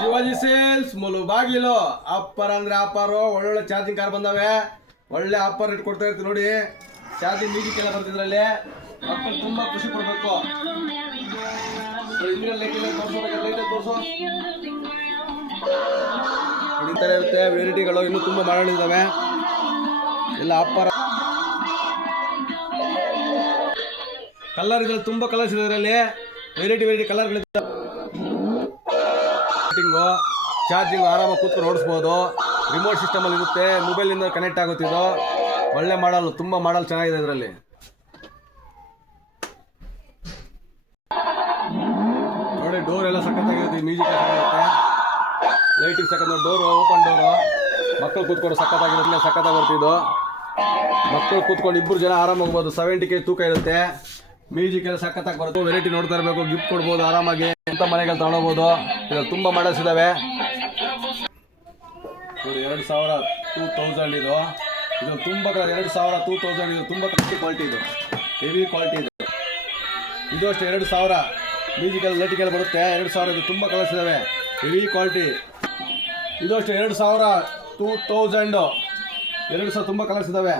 Shivaji sales Mulbagal offer ಅಂದ್ರೆ offer ಒಳ್ಳೊಳ್ಳೆ charging car ಬಂದಾವೆ. ಒಳ್ಳೆ ಆಫರ್ ಇಟ್ಟು ಕೊಡ್ತಾ ಇರ್ತೀವಿ ನೋಡಿ. ಚಾರ್ಜಿಂಗ್ ಮ್ಯೂಸಿಕ್ ಎಲ್ಲ ಬರ್ತಿದ್ರಲ್ಲಿ ಮಕ್ಕಳು ತುಂಬಾ ಖುಷಿ ಪಡ್ಬೇಕು. ನಡೀತಾರೆ ಇರುತ್ತೆ ವೆರೈಟಿಗಳು ಇನ್ನೂ ತುಂಬಾ ಮಾಡಿದ್ದಾವೆ ಎಲ್ಲ ಆಫರ್. ಕಲರ್ ಇದ್ರಲ್ಲಿ ತುಂಬಾ ಕಲರ್ಸ್ ಇದೆ. ಇದರಲ್ಲಿ ವೆರೈಟಿ ಕಲರ್ಗಳಿದ್ದಾವೆ. ಚಾರ್ಜಿಂಗ್ ಆರಾಮಾಗಿ ಕೂತ್ಕೊಂಡು ಓಡಿಸ್ಬೋದು. ರಿಮೋಟ್ ಸಿಸ್ಟಮ್ ಅಲ್ಲಿ ಇರುತ್ತೆ. ಮೊಬೈಲ್ ಇಂದ ಕನೆಕ್ಟ್ ಆಗುತ್ತಿದ್ದು ಒಳ್ಳೆ ಮಾಡಲ್. ತುಂಬಾ ಮಾಡಲ್ ಚೆನ್ನಾಗಿದೆ ಇದರಲ್ಲಿ. ನೋಡಿ ಡೋರ್ ಎಲ್ಲ ಸಖತ್ತಾಗಿರುತ್ತೆ. ಮ್ಯೂಸಿಕ್ ಸಖತ್ತಾಗಿರುತ್ತೆ. ಲೈಟಿಂಗ್ ಸಖತ್. Door open door. ಮಕ್ಕಳು ಕೂತ್ಕೊಂಡು ಸಖತ್ತಾಗಿರುತ್ತೆ. ಸಖತ್ತಾಗಿ ಬರ್ತಿದ್ದು ಮಕ್ಕಳು ಕೂತ್ಕೊಂಡು ಇಬ್ಬರು ಜನ ಆರಾಮಾಗಿ ಹೋಗ್ಬೋದು. 70 kg ತೂಕ ಇರುತ್ತೆ. ಮ್ಯೂಸಿಕ್ ಎಲ್ಲ ಸಖತ್ತಾಗಿ ಬರುತ್ತೆ. ವೆರೈಟಿ ನೋಡ್ತಾ ಇರಬೇಕು. ಗಿಫ್ಟ್ ಕೊಡ್ಬೋದು ಆರಾಮಾಗಿ. ಅಂತ ಮನೆಗಳು ತಗೊಳ್ಬೋದು. ಇದ್ರಲ್ಲಿ ತುಂಬಾ ಮಾಡಲ್ಸ್ ಇದಾವೆ. 2000 2000 ಇದು ತುಂಬಾ 2000 2000 ಇದು ತುಂಬಾ ಕ್ವಾಲಿಟಿ. ಇದು ಹೆವಿ ಕ್ವಾಲಿಟಿ ಇದು. ಇದು ಅಷ್ಟೇ 2000 ಮ್ಯೂಸಿಕಲ್ ಲೈಟಿಂಗ್ ಬರುತ್ತೆ. 2000 ಇದು ತುಂಬಾ ಕಲರ್ಸ್ ಇದಾವೆ. Heavy quality. ಇದು ಅಷ್ಟೇ 2000 2000 2000 ತುಂಬಾ ಕಲರ್ಸ್ ಇದಾವೆ.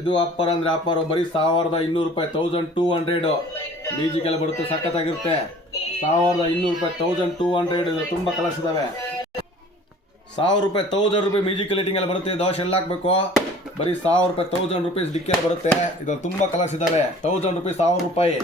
ಇದು ಆಫರ್ ಅಂದ್ರೆ ಆಫರ್ ಬರೀ 1200 ರೂಪಾಯಿ. 1200 ಮ್ಯೂಸಿಕ್ ಎಲ್ಲ ಬರುತ್ತೆ. ಸಖತ್ತಾಗಿರುತ್ತೆ. 1200 ರೂಪಾಯಿ 1200 ಇದು ತುಂಬಾ ಕಲರ್ಸ್ ಇದಾವೆ. 1000 ರೂಪಾಯಿ 1000 ರೂಪಾಯಿ ಮ್ಯೂಸಿಕ್ ಲೈಟಿಂಗ್ ಎಲ್ಲ ಬರುತ್ತೆ. ದೋಷ ಎಲ್ಲ ಹಾಕ್ಬೇಕು. ಬರೀ 1000 ರೂಪಾಯಿ 1000 ರೂಪೀಸ್ ಡಿಕ್ಕಿ ಎಲ್ಲ ಬರುತ್ತೆ. ಇದು ತುಂಬಾ ಕಲರ್ಸ್ ಇದಾವೆ. 1000 ರೂಪಾಯಿ 1000 ರೂಪಾಯಿ